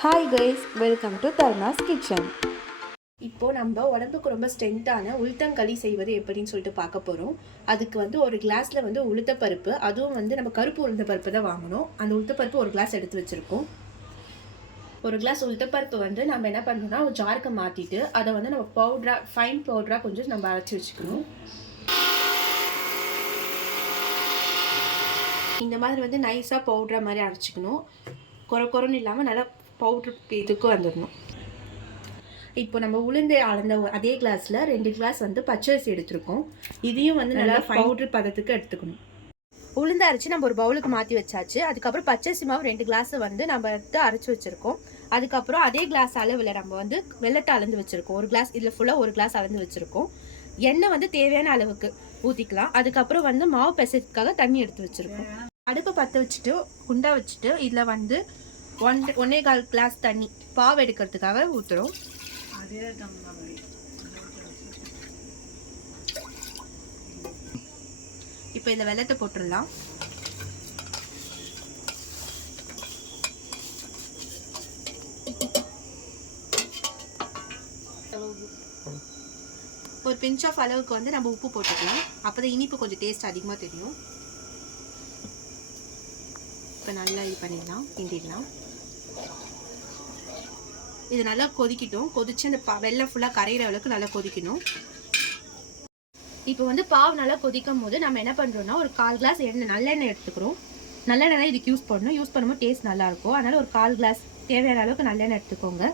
Hi guys, welcome to தர்னாஸ் kitchen. இப்போ நம்ம உடம்புக்கு ரொம்ப ஸ்ட்ரென்த்தான உளுத்தங்களி செய்வது எப்படின்னு சொல்லிட்டு பார்க்க போகிறோம். அதுக்கு வந்து ஒரு கிளாஸில் வந்து உளுத்தப்பருப்பு, அதுவும் வந்து நம்ம கருப்பு உளுத்தப்பருப்பு தான் வாங்கணும். அந்த உளுத்தப்பருப்பு ஒரு கிளாஸ் எடுத்து வச்சுருக்கோம். ஒரு கிளாஸ் உளுத்தப்பருப்பு வந்து நம்ம என்ன பண்ணணும்னா ஒரு ஜாருக்கு மாற்றிட்டு அதை வந்து நம்ம ஃபைன் பவுடராக கொஞ்சம் நம்ம அரைச்சி வச்சுக்கணும். இந்த மாதிரி வந்து நைஸாக பவுட்ரா மாதிரி அரைச்சிக்கணும். குறைன்னு இல்லாமல் நல்லா பவுட்ரு இதுக்கு வந்துடணும். இப்போ நம்ம உளுந்து அளந்த அதே கிளாஸில் 2 கிளாஸ் வந்து பச்சரிசி எடுத்துருக்கோம். இதையும் வந்து நல்லா பவுட்ரு பதத்துக்கு எடுத்துக்கணும். உளுந்து அரைச்சி நம்ம ஒரு பவுலுக்கு மாற்றி வச்சாச்சு. அதுக்கப்புறம் பச்சரிசி மாவு 2 கிளாஸை வந்து நம்ம எடுத்து அரைச்சி வச்சுருக்கோம். அதுக்கப்புறம் அதே கிளாஸ் அளவில் நம்ம வந்து வெள்ளத்தை அளந்து வச்சுருக்கோம். ஒரு கிளாஸ் இதில் ஃபுல்லாக ஒரு கிளாஸ் அளந்து வச்சுருக்கோம். எண்ணெய் வந்து தேவையான அளவுக்கு ஊற்றிக்கலாம். அதுக்கப்புறம் வந்து மாவு பிசைறதுக்காக தண்ணி எடுத்து வச்சுருக்கோம். அடுப்பை பற்ற வச்சுட்டு குண்டா வச்சுட்டு இதில் வந்து 1.25 கிளாஸ் தண்ணி பாவு எடுக்கிறதுக்காக ஊற்றுறோம். இப்போ இந்த வெல்லத்தை போட்டுடலாம். ஒரு பிஞ்ச் ஆஃப் அளவுக்கு வந்து நம்ம உப்பு போட்டுக்கலாம். அப்போதான் இனிப்பு கொஞ்சம் டேஸ்ட் அதிகமாக தெரியும். இப்போ நல்லா இது பண்ணிடலாம், கிண்டிடலாம். இது நல்லா கொதிக்கட்டும். கொதிச்சு அந்த வெள்ளை ஃபுல்லாக கரையிற அளவுக்கு நல்லா கொதிக்கணும். இப்போ வந்து பாவு நல்லா கொதிக்கும் போது நம்ம என்ன பண்ணுறோம்னா ஒரு 1/4 கிளாஸ் நல்லெண்ணெய் எடுத்துக்கிறோம். நல்லெண்ணெய் இதுக்கு யூஸ் பண்ணணும். யூஸ் பண்ணும்போது டேஸ்ட் நல்லாயிருக்கும். அதனால் ஒரு 1/4 கிளாஸ் தேவையான அளவுக்கு நல்லெண்ணெய் எடுத்துக்கோங்க.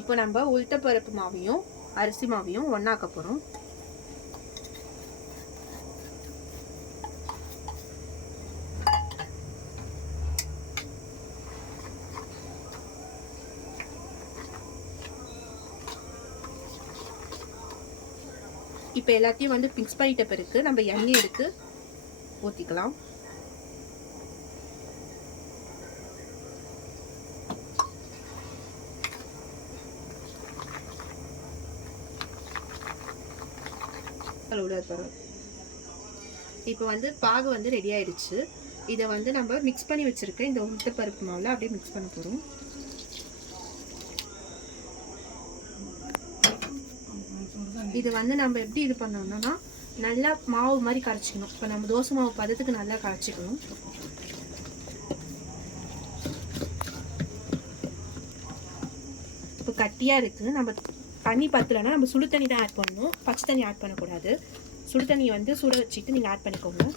இப்போ நம்ம உளுத்தப்பருப்பு மாவையும் அரிசி மாவையும் ஒன்றாக்க போகிறோம். இப்போ எல்லாத்தையும் வந்து மிக்ஸ் பண்ணிட்ட பிறகு நம்ம எண்ணெய் எடுத்து ஊற்றிக்கலாம். இப்போ வந்து பாகு வந்து ரெடி ஆயிடுச்சு. இதை வந்து நம்ம மிக்ஸ் பண்ணி வச்சிருக்க இந்த உளுத்தப்பருப்பு மாவில் அப்படியே மிக்ஸ் பண்ண போகிறோம். இது வந்து நம்ம எப்படி இது பண்ணணும்னா நல்லா மாவு மாதிரி கரைச்சிக்கணும். இப்போ நம்ம தோசை மாவு பதத்துக்கு நல்லா கரைச்சிக்கணும். இப்போ கட்டியாக இருக்குது. நம்ம தண்ணி பத்தலைன்னா நம்ம சுடு தண்ணி தான் ஆட் பண்ணணும். பச்சை தண்ணி ஆட் பண்ணக்கூடாது. சுடு தண்ணியை வந்து சுட வச்சுட்டு நீங்கள் ஆட் பண்ணிக்கோங்க.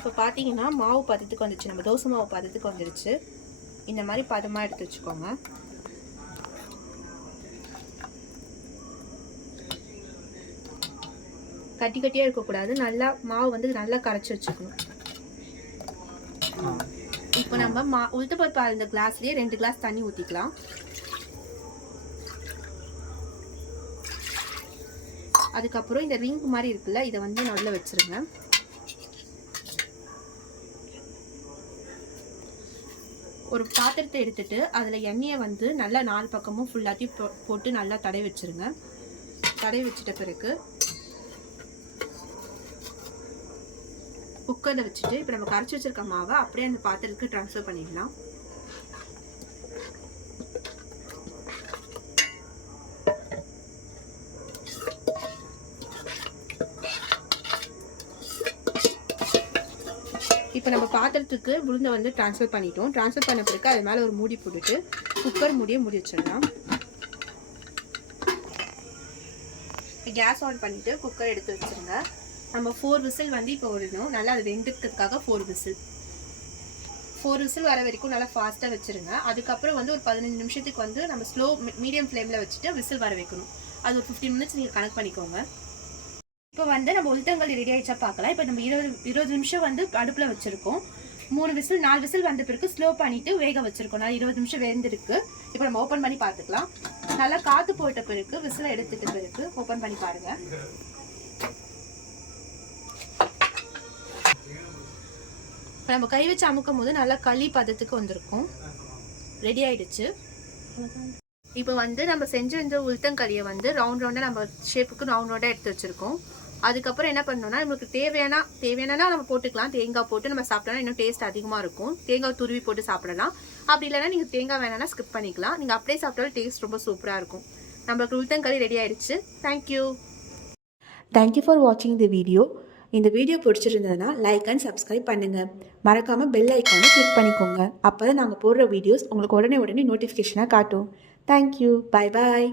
இப்போ பார்த்தீங்கன்னா மாவு பதத்துக்கு வந்துடுச்சு. நம்ம தோசை மாவு பதத்துக்கு வந்துடுச்சு. இந்த மாதிரி பதமாக எடுத்து வச்சுக்கோங்க. கட்டி கட்டியாக இருக்கக்கூடாது. நல்லா மாவு வந்து நல்லா கரைச்சி வச்சுக்கணும். இப்போ நம்ம உளுத்தப்பருப்பு இந்த கிளாஸ்லேயே 2 கிளாஸ் தண்ணி ஊற்றிக்கலாம். அதுக்கப்புறம் இந்த ரிங் மாதிரி இருக்குல்ல, இதை வந்து நல்லா வச்சுருங்க. ஒரு பாத்திரத்தை எடுத்துட்டு அதில் எண்ணெயை வந்து நல்லா 4 பக்கமும் ஃபுல்லாத்தையும் போட்டு நல்லா தடவி வச்சுருங்க. தடவி வச்சுட்ட பிறகு குக்கரில் வச்சுட்டு இப்போ நம்ம கரைச்சி வச்சிருக்க மாவை அப்படியே அந்த பாத்திரத்துக்கு ட்ரான்ஸ்ஃபர் பண்ணிடலாம். இப்போ நம்ம பாத்திரத்துக்கு உளுந்தை வந்து ட்ரான்ஸ்ஃபர் பண்ணிட்டோம். ட்ரான்ஸ்ஃபர் பண்ண பிறகு அது மேலே ஒரு மூடி போட்டுட்டு குக்கர் மூடியை மூடி வச்சிடலாம். கேஸ் ஆன் பண்ணிவிட்டு குக்கர் எடுத்து வச்சுருங்க. நம்ம 4 விசில் வந்து இப்போ விடணும். நல்லா அது வெந்துக்கிறதுக்காக 4 விசில் வர வரைக்கும் நல்லா ஃபாஸ்ட்டாக வச்சுருங்க. அதுக்கப்புறம் வந்து ஒரு 15 நிமிஷத்துக்கு வந்து நம்ம மீடியம் ஃப்ளேமில் வச்சுட்டு விசில் வர வைக்கணும். அது ஒரு 15 மினிட்ஸ் நீங்கள் கணக்கு பண்ணிக்கோங்க. இப்போ வந்து நம்ம உளுத்தங்களி ரெடி ஆகிடுச்சா பார்க்கலாம். இப்போ நம்ம 20 நிமிஷம் வந்து அடுப்பில் வச்சுருக்கோம். 4 விசில் வந்த பிறகு ஸ்லோ பண்ணிவிட்டு வேக வச்சுருக்கோம். நல்லா 20 நிமிஷம் வெந்திருக்கு. இப்போ நம்ம ஓப்பன் பண்ணி பார்த்துக்கலாம். நல்லா காற்று போட்ட பிறகு விசிலை எடுத்துட்ட பிறகு ஓப்பன் பண்ணி பாருங்கள். இப்போ நம்ம கை வச்சு அமுக்கும் போது நல்லா களி பதத்துக்கு வந்திருக்கும். ரெடி ஆயிடுச்சு. இப்போ வந்து நம்ம செஞ்ச இந்த உளுத்தங்களியை வந்து ரவுண்டாக நம்ம ஷேப்புக்கு ரவுண்டாக எடுத்து வச்சுருக்கோம். அதுக்கப்புறம் என்ன பண்ணணும்னா நம்மளுக்கு தேவையானா நம்ம போட்டுக்கலாம். தேங்காய் போட்டு நம்ம சாப்பிட்டோம்னா இன்னும் டேஸ்ட் அதிகமாக இருக்கும். தேங்காய் துருவி போட்டு சாப்பிடலாம். அப்படி இல்லைன்னா நீங்கள் தேங்காய் வேணான்னா ஸ்கிப் பண்ணிக்கலாம். நீங்கள் அப்படியே சாப்பிட்டாலும் டேஸ்ட் ரொம்ப சூப்பராக இருக்கும். நம்மளுக்கு உளுத்தங்களி ரெடி ஆயிடுச்சு. தேங்க்யூ. தேங்க்யூ ஃபார் வாட்சிங் தி வீடியோ. இந்த வீடியோ பிடிச்சிருந்ததுன்னா லைக் அண்ட் சப்ஸ்கிரைப் பண்ணுங்கள். மறக்காமல் பெல் ஐக்கானை கிளிக் பண்ணிக்கோங்க. அப்போ தான் நாங்கள் போடுற வீடியோஸ் உங்களுக்கு உடனே நோட்டிஃபிகேஷனாக காட்டும். தேங்க்யூ. Bye bye.